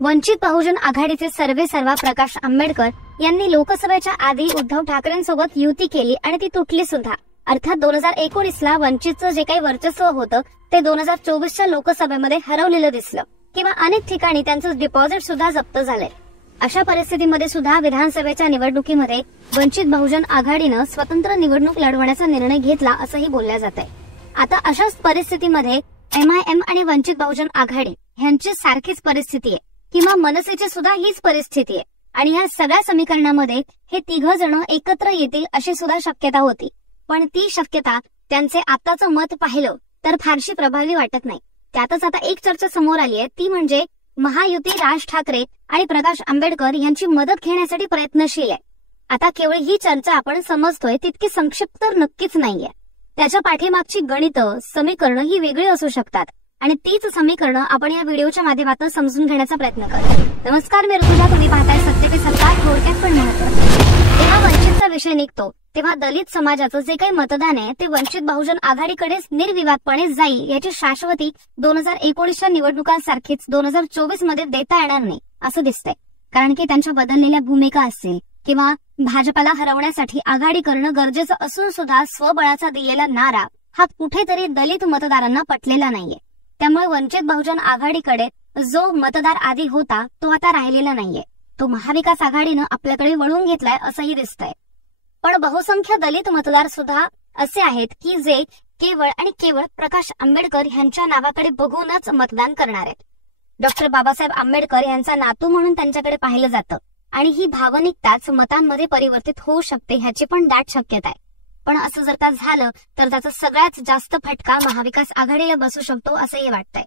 वंचित बहुजन आघाडीचे सर्वेसर्वा प्रकाश आंबेडकर यांनी लोकसभेच्या आधी उद्धव ठाकरेंसोबत युती केली आणि ती तुटली सुद्धा। अर्थात 2019ला वंचितचं जे काही वर्चस्व होतं ते 2024च्या लोकसभेमध्ये हरवलेलं दिसलं किंवा अनेक ठिकाणी त्यांचं डिपॉझिट सुद्धा जप्त झालंय। अशा परिस्थितीमध्ये सुद्धा विधानसभेच्या निवडणुकीमध्ये वंचित बहुजन आघाडीनं स्वतंत्र निवडणूक लढवण्याचा निर्णय घेतला असंही बोलल्या जात आहे। आता अशाच परिस्थितीमध्ये MIM आणि वंचित बहुजन आघाडी यांची सारखीच परिस्थिती आहे किंवा मनसेची सुद्धा हीच परिस्थिती आहे आणि या सगळ्या समीकरणामध्ये हे तिघ जण एकत्र येतील अशी सुद्धा शक्यता होती, पण ती शक्यता त्यांचे आताचं मत पाहिलं तर फारशी प्रभावी वाटत नाही। त्यातच आता एक चर्चा समोर आली आहे, ती म्हणजे महायुती राज ठाकरे आणि प्रकाश आंबेडकर यांची मदत घेण्यासाठी प्रयत्नशील आहे। आता केवळ ही चर्चा आपण समजतोय तितकी संक्षिप्त तर नक्कीच नाहीये। त्याच्या पाठीमागची गणितं समीकरणं ही वेगळी असू शकतात आणि तीच समीकरणं आपण या व्हिडिओच्या माध्यमातून समजून घेण्याचा प्रयत्न करू। नमस्कार, मी ऋतुजा, तुम्ही पाहताय सत्य पे सत्ता, थोडक्यात पण महत्त्वाचं। जेव्हा वंचितचा विषय निघतो तेव्हा दलित समाजाचं जे काही मतदान आहे ते वंचित बहुजन आघाडीकडेच निर्विवादपणे जाईल याची शाश्वती 2019च्या निवडणुकांसारखीच 2024 मध्ये देता येणार नाही असं दिसतंय। कारण की त्यांच्या बदललेल्या भूमिका असतील किंवा भाजपला हरवण्यासाठी आघाडी करणं गरजेचं असून सुद्धा स्वबळाचा दिलेला नारा हा कुठेतरी दलित मतदारांना पटलेला नाहीये। त्यामुळे वंचित बहुजन आघाडीकडे जो मतदार आधी होता तो आता राहिलेला नाहीये, तो महाविकास आघाडीनं आपल्याकडे वळवून घेतलाय असंही दिसतंय। पण बहुसंख्य दलित मतदार सुद्धा असे आहेत की जे केवळ आणि केवळ प्रकाश आंबेडकर यांच्या नावाकडे बघूनच मतदान करणार आहेत। डॉक्टर बाबासाहेब आंबेडकर यांचा नातू म्हणून त्यांच्याकडे पाहिलं जातं आणि ही भावनिकताच मतांमध्ये परिवर्तित होऊ शकते ह्याची पण दाट शक्यता आहे। पण असं जर का झालं तर त्याचा सगळ्यात जास्त फटका महाविकास आघाडीला बसू शकतो असंही वाटतंय।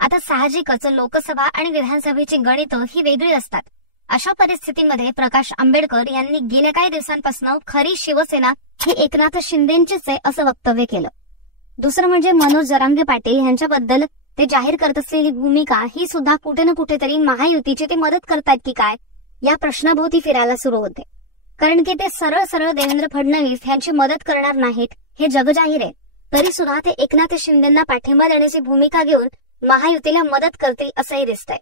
आता साहजिकच लोकसभा आणि विधानसभेची गणितं ही वेगळी असतात। अशा परिस्थितीमध्ये प्रकाश आंबेडकर यांनी गेल्या काही दिवसांपासून खरी शिवसेना ही एकनाथ शिंदेंचीच आहे असं वक्तव्य केलं। दुसरं म्हणजे मनोज जरांगे पाटील यांच्याबद्दल ते जाहीर करत असलेली भूमिका ही सुद्धा कुठे ना कुठेतरी महायुतीची ते मदत करतायत की काय या प्रश्नाभोवती फिरायला सुरू होते। कारण की ते सरळ सरळ देवेंद्र फडणवीस यांची मदत करणार नाहीत हे जगजाहीर आहे, तरी सुद्धा ते एकनाथ शिंदेंना पाठिंबा देण्याची भूमिका घेऊन महायुतीला मदत करतील असंही दिसतंय।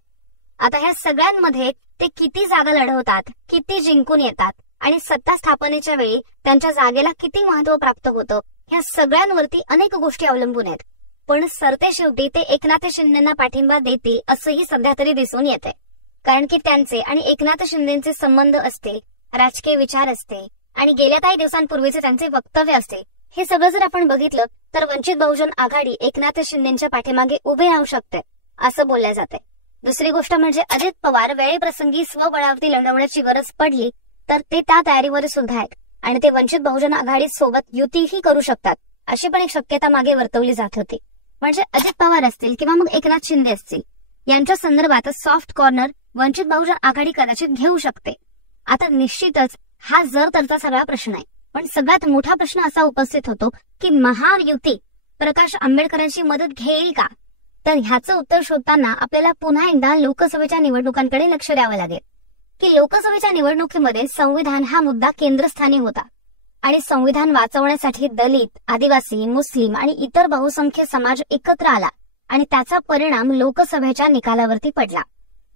आता ह्या सगळ्यांमध्ये ते किती जागा लढवतात, किती जिंकून येतात आणि सत्ता स्थापनेच्या वेळी त्यांच्या जागेला किती महत्व प्राप्त होतं ह्या सगळ्यांवरती अनेक गोष्टी अवलंबून आहेत। पण सरते शेवटी ते एकनाथ शिंदेंना पाठिंबा देतील असंही सध्या तरी दिसून येते। कारण की त्यांचे आणि एकनाथ शिंदेंचे संबंध असतील, राजकीय विचार असते आणि गेल्या काही दिवसांपूर्वीचे त्यांचे वक्तव्य असते, हे सगळं जर आपण बघितलं तर वंचित बहुजन आघाडी एकनाथ शिंदेंच्या पाठीमागे उभे राहू शकते असं बोलल्या जाते। दुसरी गोष्ट म्हणजे अजित पवार वेळेप्रसंगी स्वबळावरती लढवण्याची गरज पडली तर ते त्या तयारीवर सुद्धा आहेत आणि ते वंचित बहुजन आघाडी सोबत युतीही करू शकतात अशी पण एक शक्यता मागे वर्तवली जात होती। म्हणजे अजित पवार असतील किंवा मग एकनाथ शिंदे असतील यांच्या संदर्भात सॉफ्ट कॉर्नर वंचित बहुजन आघाडी कदाचित घेऊ शकते। आता निश्चितच हा जर तरचा सगळा प्रश्न आहे, पण सगळ्यात मोठा प्रश्न असा उपस्थित होतो की महायुती प्रकाश आंबेडकरांची मदत घेईल का? तर ह्याचं उत्तर शोधताना आपल्याला पुन्हा एकदा लोकसभेच्या निवडणुकांकडे लक्ष द्यावं लागेल की लोकसभेच्या निवडणुकीमध्ये संविधान हा मुद्दा केंद्रस्थानी होता आणि संविधान वाचवण्यासाठी दलित, आदिवासी, मुस्लिम आणि इतर बहुसंख्य समाज एकत्र आला आणि त्याचा परिणाम लोकसभेच्या निकालावरती पडला।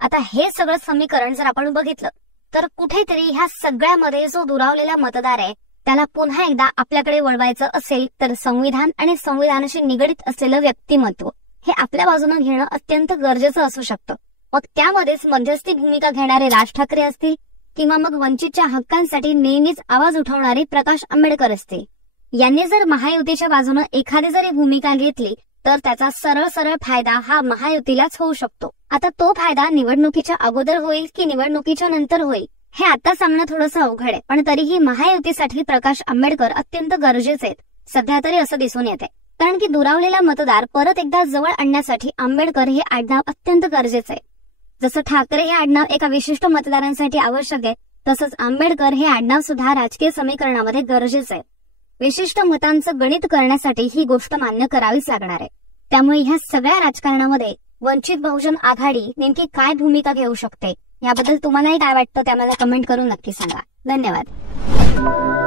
आता हे सगळं समीकरण जर आपण बघितलं तर कुठेतरी ह्या सगळ्यामध्ये जो दुरावलेला मतदार आहे त्याला पुन्हा एकदा आपल्याकडे वळवायचं असेल तर संविधान आणि संविधानाशी निगडीत असलेलं व्यक्तिमत्व हे आपल्या बाजूने घेणं अत्यंत गरजेचं असू शकतं। मग त्यामध्येच मध्यस्थी भूमिका घेणारे राज ठाकरे असतील किंवा मग वंचितच्या हक्कांसाठी नेहमीच आवाज उठवणारे प्रकाश आंबेडकर असतील, यांनी जर महायुतीच्या बाजूने एखादी जरी भूमिका घेतली तर त्याचा सरळ सरळ फायदा हा महायुतीलाच होऊ शकतो। आता तो फायदा निवडणुकीच्या अगोदर होईल की निवडणुकीच्या नंतर होईल हे आता सांगणं थोडंसं अवघड आहे, पण तरीही महायुतीसाठी प्रकाश आंबेडकर अत्यंत गरजेचे आहेत सध्या तरी असं दिसून येते। कारण की दुरावलेला मतदार परत एकदा जवळ आणण्यासाठी आंबेडकर हे आडनाव अत्यंत गरजेचं आहे। जसं ठाकरे हे आडनाव एका विशिष्ट मतदारांसाठी आवश्यक आहे तसंच आंबेडकर हे आडनाव सुद्धा राजकीय समीकरणामध्ये गरजेचं आहे। विशिष्ट मतांचं गणित करण्यासाठी ही गोष्ट मान्य करावीच लागणार आहे। त्यामुळे ह्या सगळ्या राजकारणामध्ये वंचित बहुजन आघाडी नेमकी काय भूमिका घेऊ शकते याबद्दल तुम्हालाही काय वाटतं ते आम्हाला कमेंट करून नक्की सांगा। धन्यवाद।